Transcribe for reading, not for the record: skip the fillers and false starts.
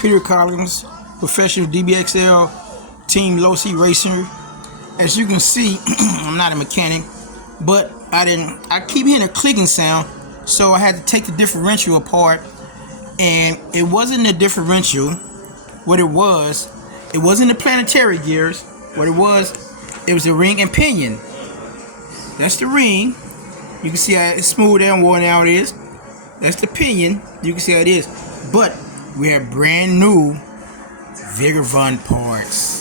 Peter Collins, professional Dbxl team low seat racer. As you can see, I'm not a mechanic, but I keep hearing a clicking sound, so I had to take the differential apart, and it wasn't the differential. What it wasn't the planetary gears. What it was the ring and pinion. That's the ring. You can see how it's smooth and worn out it is. That's the pinion. You can see how it is. But we have brand new Vigor Von parts.